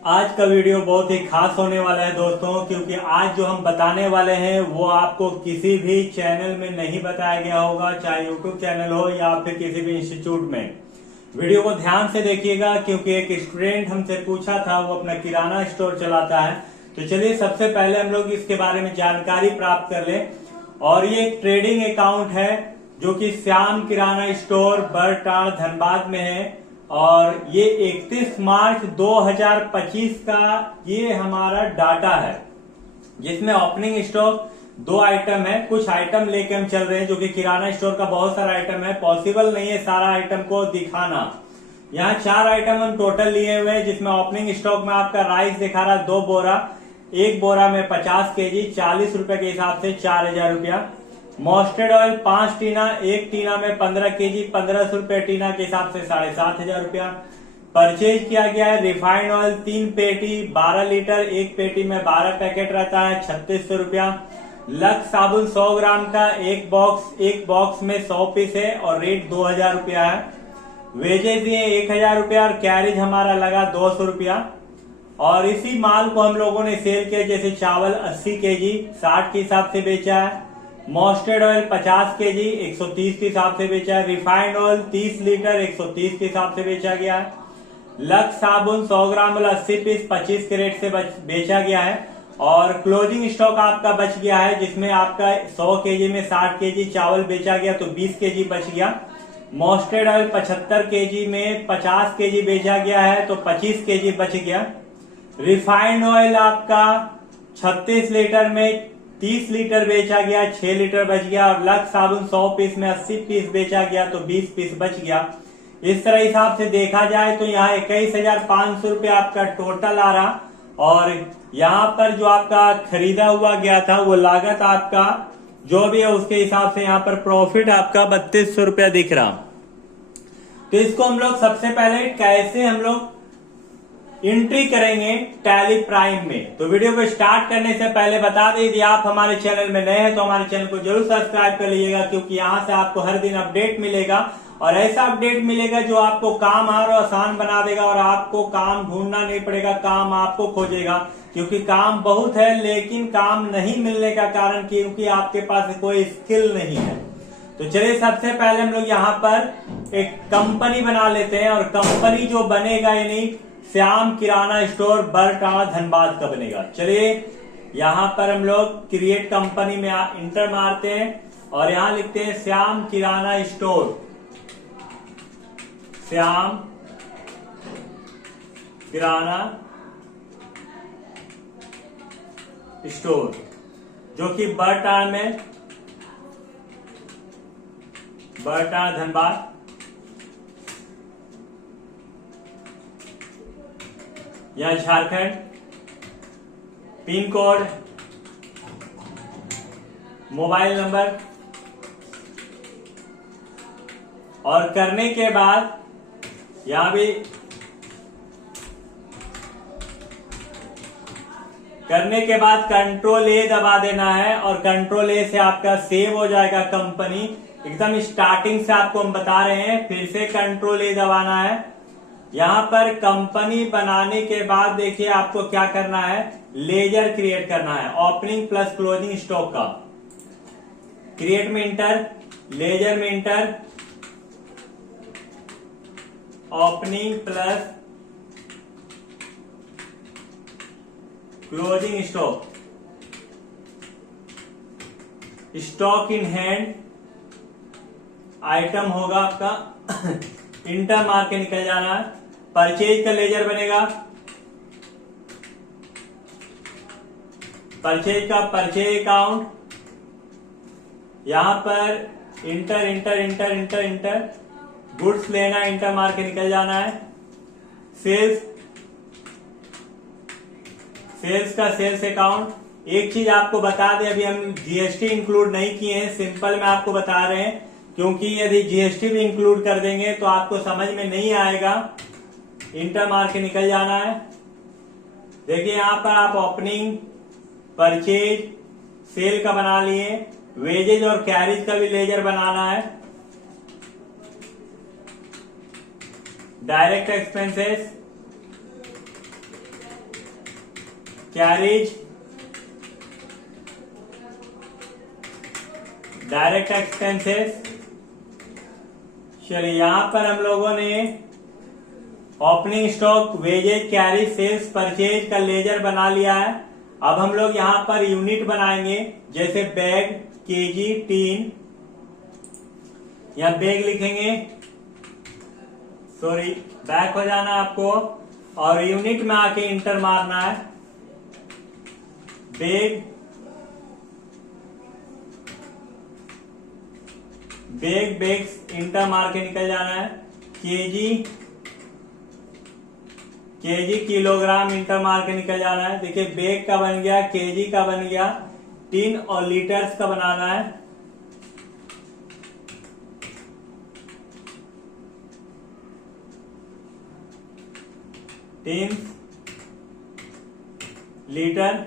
आज का वीडियो बहुत ही खास होने वाला है दोस्तों, क्योंकि आज जो हम बताने वाले हैं वो आपको किसी भी चैनल में नहीं बताया गया होगा, चाहे यूट्यूब चैनल हो या फिर किसी भी इंस्टीट्यूट में। वीडियो को ध्यान से देखिएगा, क्योंकि एक स्टूडेंट हमसे पूछा था, वो अपना किराना स्टोर चलाता है। तो चलिए सबसे पहले हम लोग इसके बारे में जानकारी प्राप्त कर लें। और ये एक ट्रेडिंग अकाउंट है जो कि श्याम किराना स्टोर बरटाड़ धनबाद में है। और ये 31 मार्च 2025 का ये हमारा डाटा है, जिसमें ओपनिंग स्टॉक 2 आइटम है। कुछ आइटम लेके हम चल रहे हैं, जो कि किराना स्टोर का बहुत सारा आइटम है, पॉसिबल नहीं है सारा आइटम को दिखाना। यहाँ 4 आइटम हम टोटल लिए हुए हैं, जिसमें ओपनिंग स्टॉक में आपका राइस दिखा रहा है 2 बोरा। एक बोरा में 50 केजी 40 रुपए के हिसाब से 4000 रुपया। मस्टर्ड ऑयल 5 टीना, एक टीना में 15 केजी 1500 रुपए टीना के हिसाब से 7500 रुपया परचेज किया गया है। रिफाइंड ऑयल 3 पेटी 12 लीटर, एक पेटी में 12 पैकेट रहता है 3600 रुपया। लक्स साबुन 100 ग्राम का एक बॉक्स में 100 पीस है और रेट 2000 रुपया है। वेजेज दिए 1000 रुपया और कैरेज हमारा लगा 200 रुपया। और इसी माल को हम लोगों ने सेल किया, जैसे चावल 80 केजी 60 के हिसाब से बेचा है। मस्टर्ड ऑयल 50 केजी 130 के हिसाब से बेचा है। रिफाइंड ऑयल 30 लीटर 130 के हिसाब से बेचा गया है। लक्स साबुन 100 ग्राम वाला 80 पीस 25 के रेट से बेचा गया है। और क्लोजिंग स्टॉक आपका बच गया है, जिसमें आपका 100 केजी में 60 केजी चावल बेचा गया, तो 20 केजी बच गया। मस्टर्ड ऑयल 75 केजी में 50 केजी बेचा गया है, तो 25 केजी बच गया। रिफाइंड ऑयल आपका 36 लीटर में 30 लीटर बेचा गया, 6 लीटर बच गया। और लक्स साबुन 100 पीस में 80 पीस बेचा गया, तो 20 पीस बच गया। इस तरह हिसाब से देखा जाए तो यहाँ 21,500 रुपया आपका टोटल आ रहा। और यहाँ पर जो आपका खरीदा हुआ गया था, वो लागत आपका जो भी है उसके हिसाब से यहाँ पर प्रॉफिट आपका 3200 रुपया दिख रहा। तो इसको हम लोग सबसे पहले कैसे हम लोग एंट्री करेंगे टैली प्राइम में। तो वीडियो को स्टार्ट करने से पहले बता दें, यदि आप हमारे चैनल में नए हैं तो हमारे चैनल को जरूर सब्सक्राइब कर लीजिएगा, क्योंकि यहाँ से आपको हर दिन अपडेट मिलेगा। और ऐसा अपडेट मिलेगा जो आपको काम और आसान बना देगा, और आपको काम ढूंढना नहीं पड़ेगा, काम आपको खोजेगा। क्योंकि काम बहुत है, लेकिन काम नहीं मिलने का कारण क्योंकि आपके पास कोई स्किल नहीं है। तो चलिए सबसे पहले हम लोग यहाँ पर एक कंपनी बना लेते हैं। और कंपनी जो बनेगा, यानी श्याम किराना स्टोर बरटाड़ धनबाद का बनेगा। चलिए यहाँ पर हम लोग क्रिएट कंपनी में इंटर मारते हैं और यहाँ लिखते हैं श्याम किराना स्टोर। श्याम किराना स्टोर, जो कि बरटाड़ में, बरटाड़ धनबाद। यह Jharkhand. Pin code, mobile number. और करने के बाद यहां भी करने के बाद कंट्रोल ए दबा देना है। और कंट्रोल ए से आपका सेव हो जाएगा कंपनी। एकदम स्टार्टिंग से आपको हम बता रहे हैं, फिर से कंट्रोल ए दबाना है। यहाँ पर कंपनी बनाने के बाद देखिए आपको क्या करना है, लेजर क्रिएट करना है। ओपनिंग प्लस क्लोजिंग स्टॉक का क्रिएट में इंटर, लेजर में inter, opening plus closing stock, stock in hand item होगा आपका। इंटर मार के निकल जाना है। परचेज का लेजर बनेगा, परचेज का परचेज अकाउंट। यहां पर inter inter inter inter inter, goods लेना, इंटर मार के निकल जाना है। सेल्स, सेल्स का सेल्स अकाउंट। एक चीज आपको बता दें, अभी हम जीएसटी इंक्लूड नहीं किए हैं, सिंपल में आपको बता रहे हैं, क्योंकि यदि जीएसटी भी इंक्लूड कर देंगे तो आपको समझ में नहीं आएगा। इंटर मार के निकल जाना है। देखिए यहां पर आप ओपनिंग, परचेज, सेल का बना लिए, वेजेज और कैरेज का भी लेजर बनाना है। Direct expenses, carriage direct expenses. चलिए यहां पर हम लोगों ने opening stock, wages, carry, sales, purchase का लेजर बना लिया है। अब हम लोग यहां पर यूनिट बनाएंगे, जैसे बैग, केजी, टीन। या बैग लिखेंगे, सॉरी बैक हो जाना आपको, और यूनिट में आके इंटर मारना है। बैग, बैग, बैग्स इंटर मार के निकल जाना है। केजी, केजी, किलोग्राम इंटर मार के निकल जाना है। देखिए बैग का बन गया, केजी का बन गया, टीन और लीटर्स का बनाना है। टीन, लीटर,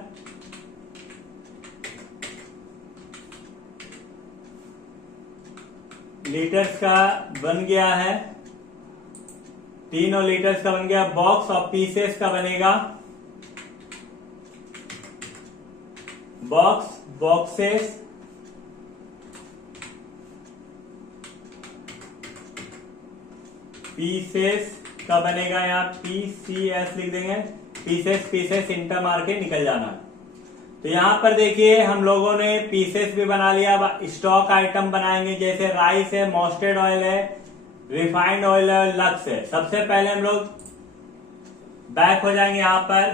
लीटर्स का बन गया है। टीन और लीटर्स का बन गया। बॉक्स और पीसेस का बनेगा, बॉक्स, बॉक्सेस, पीसेस का बनेगा, यहाँ PCS लिख देंगे। पीसेस, पीसेस इंटर मार के निकल जाना। तो यहाँ पर देखिए हम लोगों ने पीसेस भी बना लिया। अब स्टॉक आइटम बनाएंगे, जैसे राइस है, मस्टर्ड ऑयल है, रिफाइंड ऑयल है, लक्स है। सबसे पहले हम लोग बैक हो जाएंगे, यहाँ पर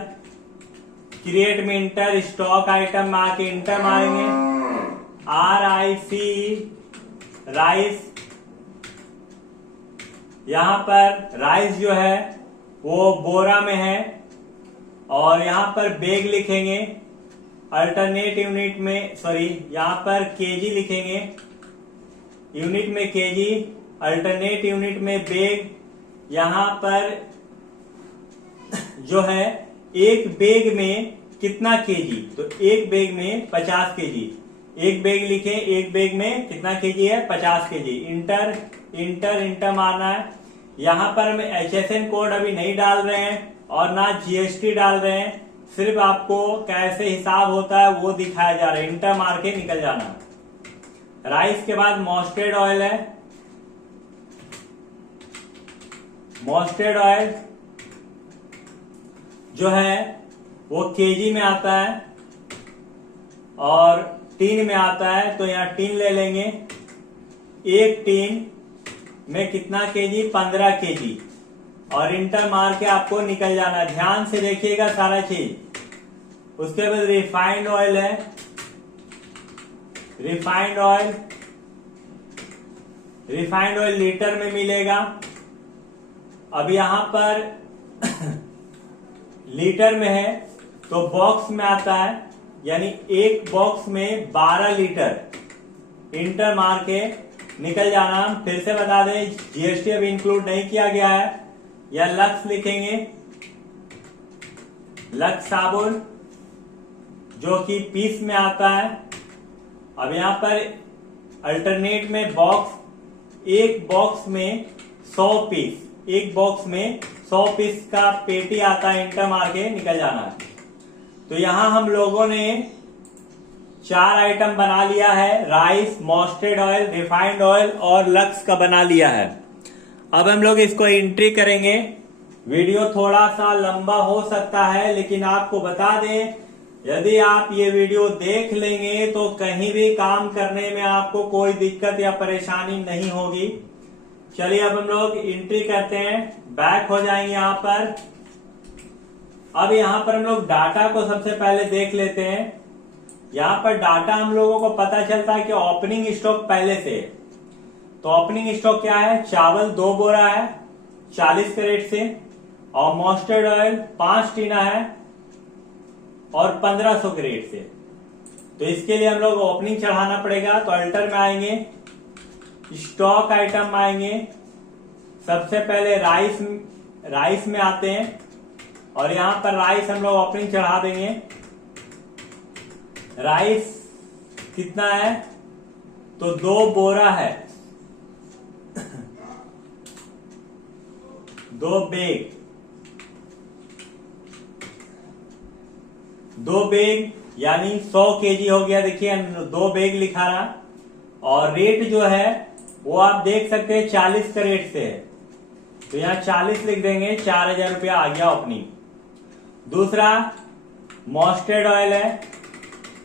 क्रिएट में इंटर, स्टॉक आइटम में आके इंटर मारेंगे। RIC, rice. यहाँ पर राइस जो है वो बोरा में है, और यहाँ पर बैग लिखेंगे। अल्टरनेट यूनिट में, सॉरी यहाँ पर केजी लिखेंगे, यूनिट में केजी, अल्टरनेट यूनिट में बैग। यहाँ पर जो है एक बैग में कितना केजी, तो एक बैग में 50 केजी। एक बैग लिखे, एक बैग में कितना केजी है, 50 केजी। इंटर, इंटर, इंटर मारना है। यहाँ पर हम HSN कोड अभी नहीं डाल रहे हैं और ना GST डाल रहे हैं, सिर्फ आपको कैसे हिसाब होता है वो दिखाया जा रहा है। इंटर मार के निकल जाना। राइस के बाद मस्टर्ड ऑयल है, मस्टर्ड ऑयल जो है वो केजी में आता है और टीन में आता है, तो यहाँ टीन ले लेंगे। एक टीन में कितना केजी, 15 केजी, और इंटर मार के आपको निकल जाना। ध्यान से देखिएगा सारा चीज। उसके बाद रिफाइंड ऑयल है, refined oil, refined oil litre में मिलेगा। अब यहां पर लीटर में है तो बॉक्स में आता है, यानी एक बॉक्स में 12 लीटर। इंटर मार के निकल जाना। फिर से बता दें, GST अभी इंक्लूड नहीं किया गया है। या लक्स लिखेंगे, लक्स साबुन जो कि पीस में आता है। अब यहां पर अल्टरनेट में बॉक्स, एक बॉक्स में 100 पीस, एक बॉक्स में 100 पीस का पेटी आता है। इंटर मार के निकल जाना है। तो यहां हम लोगों ने 4 आइटम बना लिया है, rice, mustard oil, refined oil और लक्स का बना लिया है। अब हम लोग इसको एंट्री करेंगे। वीडियो थोड़ा सा लंबा हो सकता है, लेकिन आपको बता दें, यदि आप ये वीडियो देख लेंगे तो कहीं भी काम करने में आपको कोई दिक्कत या परेशानी नहीं होगी। चलिए अब हम लोग एंट्री करते हैं, बैक हो जाएंगे यहाँ पर। अब यहाँ पर हम लोग डाटा को सबसे पहले देख लेते हैं। यहाँ पर डाटा हम लोगों को पता चलता है कि ओपनिंग स्टॉक पहले से है। तो ओपनिंग स्टॉक क्या है, चावल 2 बोरा है 40 कैरेट से, और मस्टर्ड ऑयल 5 टीना है और 1500 कैरेट से। तो इसके लिए हम लोग ओपनिंग चढ़ाना पड़ेगा। तो अल्टर में आएंगे, स्टॉक आइटम में आएंगे। सबसे पहले राइस में आते हैं, और यहां पर राइस हम लोग ओपनिंग चढ़ा देंगे। राइस कितना है, तो 2 बोरा है, 2 बैग। 2 बैग यानी 100 केजी हो गया। देखिए 2 बैग लिखा रहा, और रेट जो है वो आप देख सकते हैं 40 का रेट से है, तो यहाँ 40 लिख देंगे, 4000 रुपया आ गया ओपनिंग। दूसरा मस्टर्ड ऑयल है,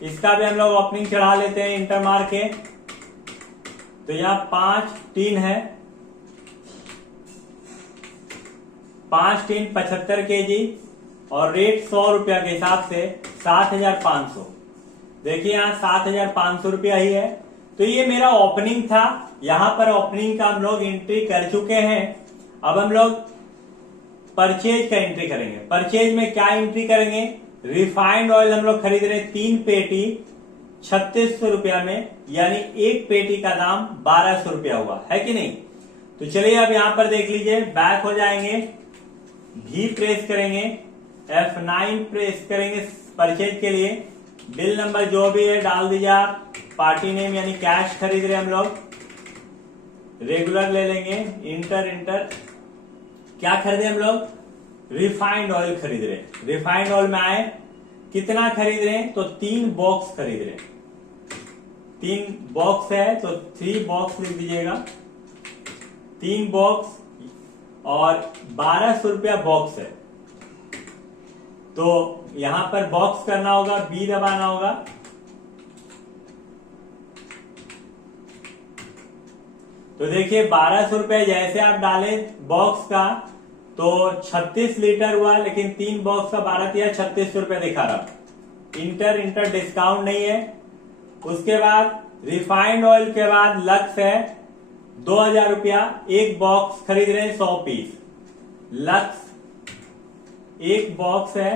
इसका भी हम लोग ओपनिंग चढ़ा लेते हैं इंटरमार के, तो यहाँ 5 टीन है, 5 टीन 75 केजी, और रेट 100 रुपया के हिसाब से 7500। देखिए यहाँ 7500 रुपया ही है। तो ये मेरा ओपनिंग था, यहाँ पर ओपनिंग का हम लोग एंट्री कर चुके हैं। अब हम लोग परचेज का एंट्री करेंगे। परचेज में क्या एंट्री करेंगे, रिफाइंड ऑयल हम लोग खरीद रहे हैं 3 पेटी 3600 रुपया में, यानी एक पेटी का दाम 1200 रुपया हुआ है कि नहीं। तो चलिए अब यहां पर देख लीजिए, बैक हो जाएंगे, भी प्रेस करेंगे, F9 प्रेस करेंगे परचेज के लिए, बिल नंबर जो भी है डाल दीजिए आप, पार्टी नेम यानी कैश खरीद रहे हम लोग, रेगुलर ले लेंगे, इंटर। क्या खरीदे हम लोग, रिफाइंड ऑयल खरीद रहे। रिफाइंड ऑयल में आए, कितना खरीद रहे हैं, तो 3 बॉक्स खरीद रहे हैं। 3 बॉक्स है तो 3 बॉक्स लिख दीजिएगा, 3 बॉक्स, और 1200 रुपया बॉक्स है, तो यहां पर बॉक्स करना होगा, बी दबाना होगा। तो देखिए 1200 रुपए जैसे आप डाले बॉक्स का, तो 36 लीटर हुआ, लेकिन 3 बॉक्स का 12 या 3600 रुपए दिखा रहा। इंटर डिस्काउंट नहीं है। उसके बाद रिफाइंड ऑयल के बाद लक्स है 2000 रुपया, एक बॉक्स खरीद रहे हैं 100 पीस। लक्स एक बॉक्स है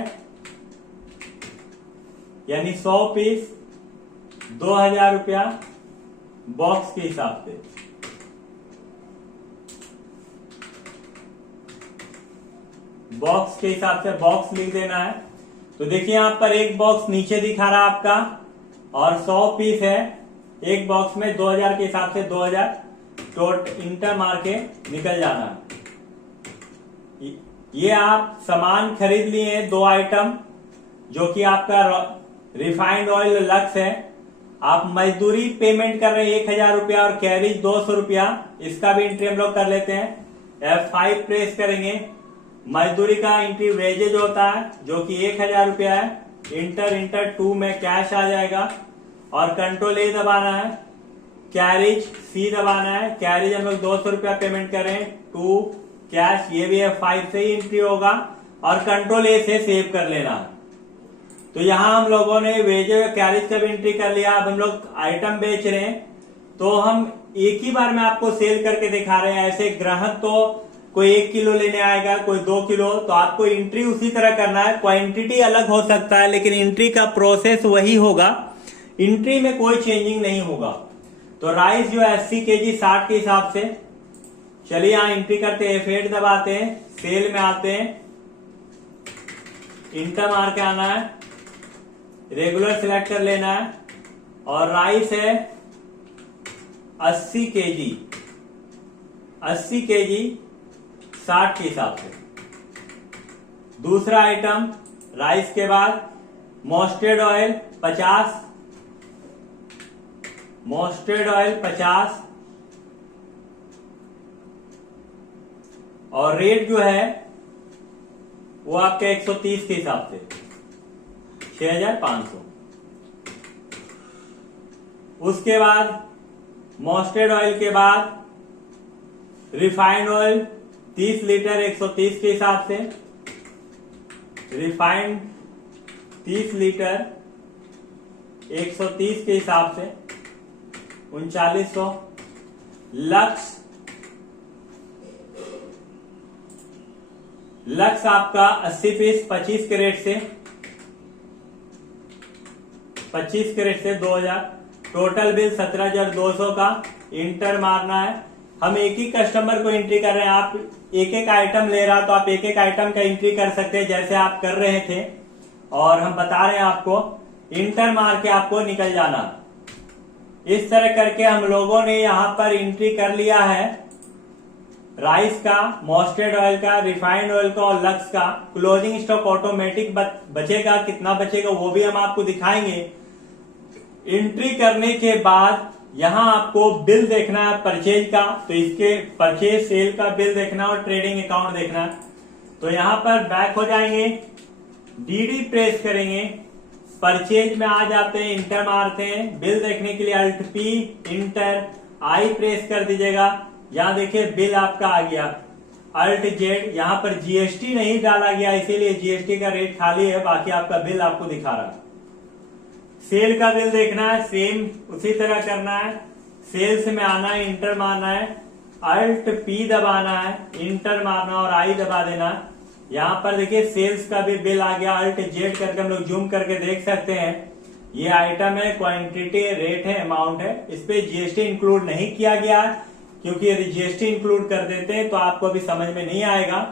यानी 100 पीस, 2000 रुपया बॉक्स के हिसाब से। बॉक्स के हिसाब से बॉक्स लिख देना है। तो देखिए यहां पर एक बॉक्स नीचे दिखा रहा है आपका, और 100 पीस है, एक बॉक्स में 2000 के हिसाब से 2000 इंटर मार के निकल जाना है। ये आप सामान खरीद लिए हैं 2 आइटम, जो कि आपका रिफाइंड ऑयल लक्स है। आप मजदूरी पेमेंट कर रहे हैं 1000 रुपया, और कैरिज 200 रुपया, इसका भी एंट्री हम लोग कर लेते हैं। F5 प्रेस करेंगे, मजदूरी का एंट्री वेजेज होता है जो कि 1000 रुपया है, इंटर 2 में कैश आ जाएगा, और कंट्रोल ए दबाना है, कैरिज सी दबाना है। कैरिज हम लोग 200 रुपया पेमेंट करें, 2 कैश, ये भी F5 से ही एंट्री होगा, और कंट्रोल ए से सेव कर लेना। तो यहां हम लोगों ने वेजेज कैरिज का भी एंट्री कर लिया। अब हम लोग आइटम बेच रहे हैं, तो हम एक ही बार में आपको सेल करके दिखा रहे हैं। ऐसे ग्राहक तो कोई 1 किलो लेने आएगा, कोई 2 किलो, तो आपको एंट्री उसी तरह करना है। क्वांटिटी अलग हो सकता है, लेकिन एंट्री का प्रोसेस वही होगा, एंट्री में कोई चेंजिंग नहीं होगा। तो राइस जो है 80 केजी 60 के हिसाब से। चलिए यहां एंट्री करते हैं, F8 दबाते हैं, सेल में आते हैं, इंटर मार के आना है, रेगुलर सिलेक्ट कर लेना है, और राइस है 80 केजी 60 के हिसाब से। दूसरा आइटम राइस के बाद मस्टर्ड ऑयल 50, और रेट जो है वो आपका 130 के हिसाब से 6500। उसके बाद मस्टर्ड ऑयल के बाद रिफाइंड ऑयल 30 लीटर 130 के हिसाब से, रिफाइंड 30 लीटर 130 के हिसाब से 3900। लक्स आपका 80 पीस 25 कैरेट से 2000, टोटल बिल 17200 का। इंटर मारना है। हम एक ही कस्टमर को एंट्री कर रहे हैं, आप एक आइटम ले रहा तो आप एक आइटम का एंट्री कर सकते हैं जैसे आप कर रहे थे, और हम बता रहे हैं आपको, इंटर मार के आपको निकल जाना। इस तरह करके हम लोगों ने यहां पर एंट्री कर लिया है राइस का, मस्टर्ड ऑयल का, रिफाइंड ऑयल का और लक्स का। क्लोजिंग स्टॉक ऑटोमेटिक बचेगा, कितना बचेगा वो भी हम आपको दिखाएंगे। एंट्री करने के बाद यहां आपको बिल देखना है परचेज का, तो इसके परचेज सेल का बिल देखना और ट्रेडिंग अकाउंट देखना। तो यहां पर बैक हो जाएंगे, डीडी प्रेस करेंगे, परचेज में आ जाते हैं, इंटर मारते हैं। बिल देखने के लिए alt P, enter, I press कर दीजिएगा। यहां देखिए बिल आपका आ गया, अल्ट जेड। यहां पर जीएसटी नहीं डाला गया इसीलिए जीएसटी का रेट खाली है, बाकी आपका बिल आपको दिखा रहा है। सेल का बिल देखना है, सेम उसी तरह करना है। सेल्स में आना है, इंटर मारना है, अल्ट पी दबाना है, इंटर मारना और आई दबा देना। यहां पर देखिए सेल्स का भी बिल आ गया, अल्ट जेड करके हम लोग जूम करके देख सकते हैं। ये आइटम है, क्वांटिटी, रेट है, अमाउंट है। इस पे जीएसटी इंक्लूड नहीं किया गया है, क्योंकि यदि जीएसटी इंक्लूड कर देते हैं तो आपको अभी समझ में नहीं आएगा।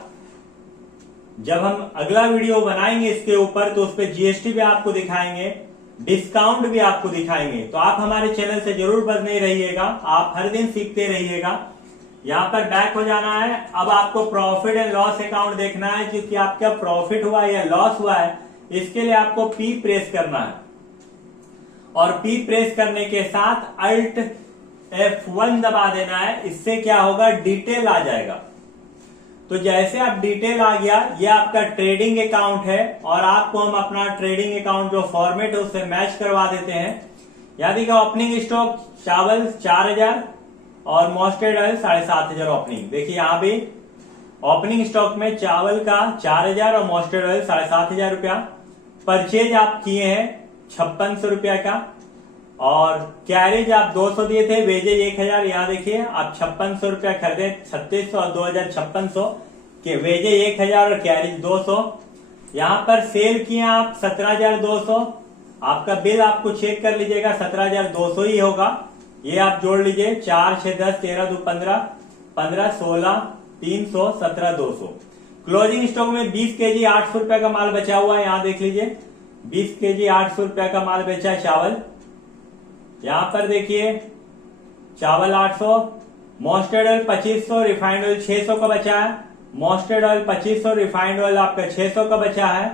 जब हम अगला वीडियो बनाएंगे इसके ऊपर तो उस पर जीएसटी भी आपको दिखाएंगे, डिस्काउंट भी आपको दिखाएंगे। तो आप हमारे चैनल से जरूर बने रहिएगा, आप हर दिन सीखते रहिएगा। यहाँ पर बैक हो जाना है। अब आपको प्रॉफिट एंड लॉस अकाउंट देखना है, क्योंकि आपका प्रॉफिट हुआ या लॉस हुआ है, इसके लिए आपको पी प्रेस करना है। और पी प्रेस करने के साथ अल्ट F1 दबा देना है। इससे क्या होगा, डिटेल आ जाएगा। तो जैसे आप डिटेल आ गया, ये आपका ट्रेडिंग अकाउंट है और आपको हम अपना ट्रेडिंग अकाउंट जो फॉर्मेट है उससे मैच करवा देते हैं। यहां देखिए ओपनिंग स्टॉक चावल 4000 और मस्टर्ड ऑयल 7500 ओपनिंग। देखिए यहां भी ओपनिंग स्टॉक में चावल का 4000 और मस्टर्ड ऑयल 7500 रुपया। परचेज आप किए हैं 5600 रुपया का और कैरेज आप 200 दिए थे, वेजेज 1000। यहाँ देखिए आप 5600 रुपया खरीदे, 3600 और 2000 5600 के, वेजेज 1000 और कैरेज 200। यहाँ पर सेल किए आप 17200। आपका बिल आपको चेक कर लीजिएगा, 17200 ही होगा। ये आप जोड़ लीजिए, 4 6 10 13 2 15 15 16 300 17 200। क्लोजिंग स्टॉक में 20 केजी 800 रुपया का माल बचा हुआ है। यहाँ देख लीजिए 20 केजी 800 रुपया का माल बेचा है चावल। यहां पर देखिए चावल 800, मस्टर्ड ऑयल 2500, रिफाइंड ऑयल 600 का बचा है। मस्टर्ड ऑयल 2500, रिफाइंड ऑयल आपका 600 का बचा है।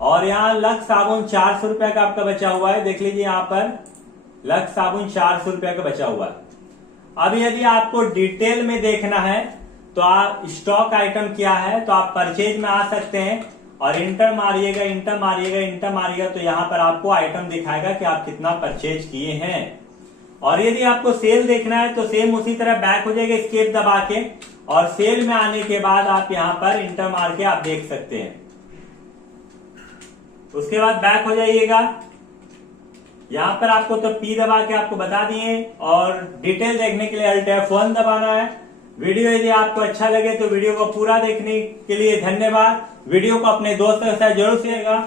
और यहाँ लक्स साबुन 400 रुपया का आपका बचा हुआ है। देख लीजिए यहाँ पर लक्स साबुन 400 रुपया का बचा हुआ है। अब यदि आपको डिटेल में देखना है तो आप स्टॉक आइटम क्या है, तो आप परचेज में आ सकते हैं और इंटर मारिएगा, इंटर मारिएगा, इंटर मारिएगा, तो यहाँ पर आपको आइटम दिखाएगा कि आप कितना परचेज किए हैं। और यदि आपको सेल देखना है तो सेम उसी तरह बैक हो जाएगा एस्केप दबा के, और सेल में आने के बाद आप यहाँ पर इंटर मार के आप देख सकते हैं। उसके बाद बैक हो जाइएगा। यहाँ पर आपको तो पी दबा के आपको बता दिए, और डिटेल देखने के लिए अल्ट F1 दबाना है। वीडियो यदि आपको अच्छा लगे तो वीडियो को पूरा देखने के लिए धन्यवाद। वीडियो को अपने दोस्तों के साथ जरूर शेयर करें।